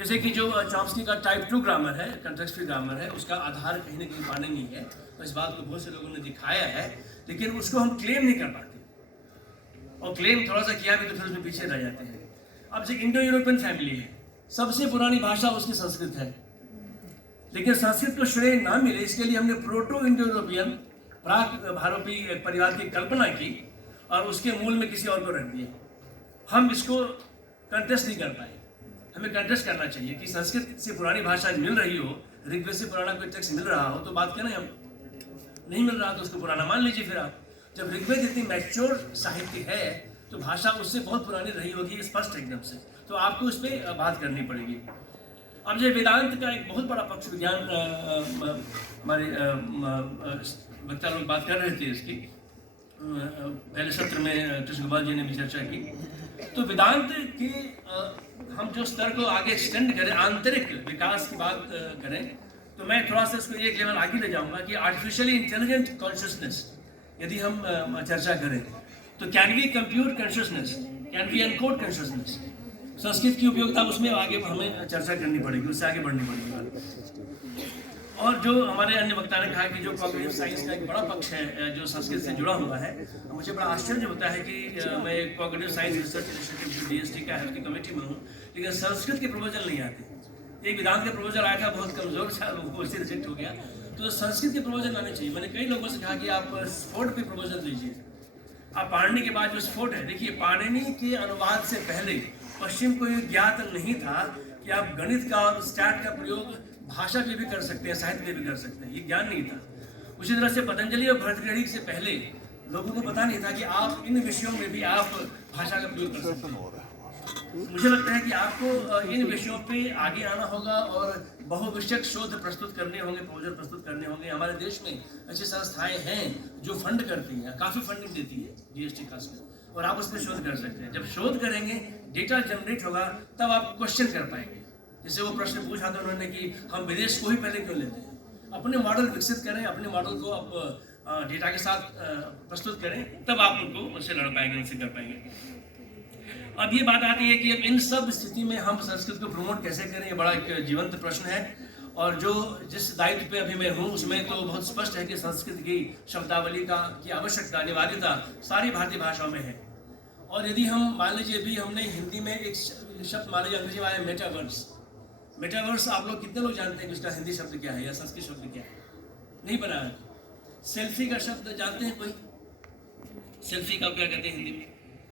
जैसे कि जो चॉम्स्की का टाइप 2 ग्रामर है, कंटेक्स्ट फ्री ग्रामर है, उसका आधार कहीं ना कहीं पाणिनी है। तो इस बात को बहुत से लोगों ने दिखाया है, लेकिन उसको हम क्लेम नहीं कर पाते, और क्लेम थोड़ा सा किया भी तो फिर उसमें पीछे रह जाते हैं। अब जो इंडो यूरोपियन फैमिली है, सबसे पुरानी भाषा उसकी संस्कृत है, लेकिन संस्कृत को श्रेय ना मिले इसके लिए हमने प्रोटो इंडो यूरोपियन प्राक भारतीय परिवार की कल्पना की और उसके मूल में किसी और को रख दिया। हम इसको कंटेस्ट नहीं कर पाए। हमें कंटेस्ट करना चाहिए कि संस्कृत से पुरानी भाषा मिल रही हो, ऋग्वेद से पुराना कोई टेक्स्ट मिल रहा हो तो बात करें। हम नहीं मिल रहा तो उसको पुराना मान लीजिए। फिर आप जब ऋग्वेद इतनी मैच्योर साहित्य है तो भाषा उससे बहुत पुरानी रही होगी, स्पष्ट एकदम से, तो आपको उस पर बात करनी पड़ेगी। अब जो वेदांत का एक बहुत बड़ा पक्ष विज्ञान हमारे वक्ता लोग बात कर रहे थे इसकी, पहले सत्र में कृष्ण कुमार जी ने भी चर्चा की। तो वेदांत के हम जो स्तर को आगे एक्सटेंड करें, आंतरिक विकास की बात करें, तो मैं थोड़ा सा इसको एक लेवल आगे ले जाऊंगा कि आर्टिफिशियली इंटेलिजेंट कॉन्शियसनेस यदि हम चर्चा करें तो can we compute consciousness, can we encode consciousness. Sanskrit की उपयोगिता उसमें आगे हमें चर्चा करनी पड़ेगी, उससे आगे बढ़नी पड़ेगी। और जो हमारे अन्य वक्ता ने कहा कि जो कॉग्निटिव साइंस का एक बड़ा पक्ष है जो संस्कृत से जुड़ा हुआ है, मुझे बड़ा आश्चर्य होता है कि मैं कॉग्निटिव साइंस रिसर्च इनिशिएटिव जो DST का है उसकी कमेटी में हूँ, लेकिन संस्कृत के प्रपोजल नहीं आते। एक वेदांत का प्रपोजल आया था, बहुत कमजोर था, वो उससे रिजेक्ट हो गया। तो संस्कृत के प्रपोजल आने चाहिए। मैंने कई लोगों से कहा कि आप स्फोट पे प्रपोजल दीजिए। आप पाणिनि के बाद जो स्फोट है, देखिए पाणिनि के अनुवाद से पहले पश्चिम को ये ज्ञात नहीं था कि आप गणित का और स्टैट का प्रयोग भाषा पे भी कर सकते हैं, साहित्य पे भी कर सकते हैं, ये ज्ञान नहीं था। उसी तरह से पतंजलि और भरतगढ़ी से पहले लोगों को पता नहीं था कि आप इन विषयों में भी आप भाषा का प्रयोग कर सकते हैं। मुझे लगता है कि आपको इन विषयों पे आगे आना होगा और बहुविषयक शोध प्रस्तुत करने होंगे, प्रपोजल प्रस्तुत करने होंगे। हमारे देश में ऐसी संस्थाएं हैं जो फंड करती हैं, काफ़ी फंडिंग देती है DST खासकर, और आप उस पर शोध कर सकते हैं। जब शोध करेंगे, डेटा जनरेट होगा, तब आप क्वेश्चन कर पाएंगे। जैसे वो प्रश्न पूछा था उन्होंने कि हम विदेश को ही पहले क्यों लेते हैं। अपने मॉडल विकसित करें, अपने मॉडल को आप डेटा के साथ प्रस्तुत करें, तब आप उनको उनसे लड़ पाएंगे, उनसे कर पाएंगे। अब ये बात आती है कि अब इन सब स्थिति में हम संस्कृत को प्रमोट कैसे करें, ये बड़ा एक जीवंत प्रश्न है। और जो जिस दायित्व पे अभी मैं हूँ उसमें तो बहुत स्पष्ट है कि संस्कृत की शब्दावली की आवश्यकता, अनिवार्यता सारी भारतीय भाषाओं में है। और यदि हम मान लीजिए भी हमने हिंदी में एक शब्द मान लीजिए अंग्रेजी में आया मेटावर्स। मेटावर्स आप लोग कितने लोग जानते हैं कि उसका हिंदी शब्द क्या है या संस्कृत शब्द क्या है? नहीं पता है। सेल्फी का शब्द जानते हैं कोई? सेल्फी का क्या कहते हैं हिंदी में?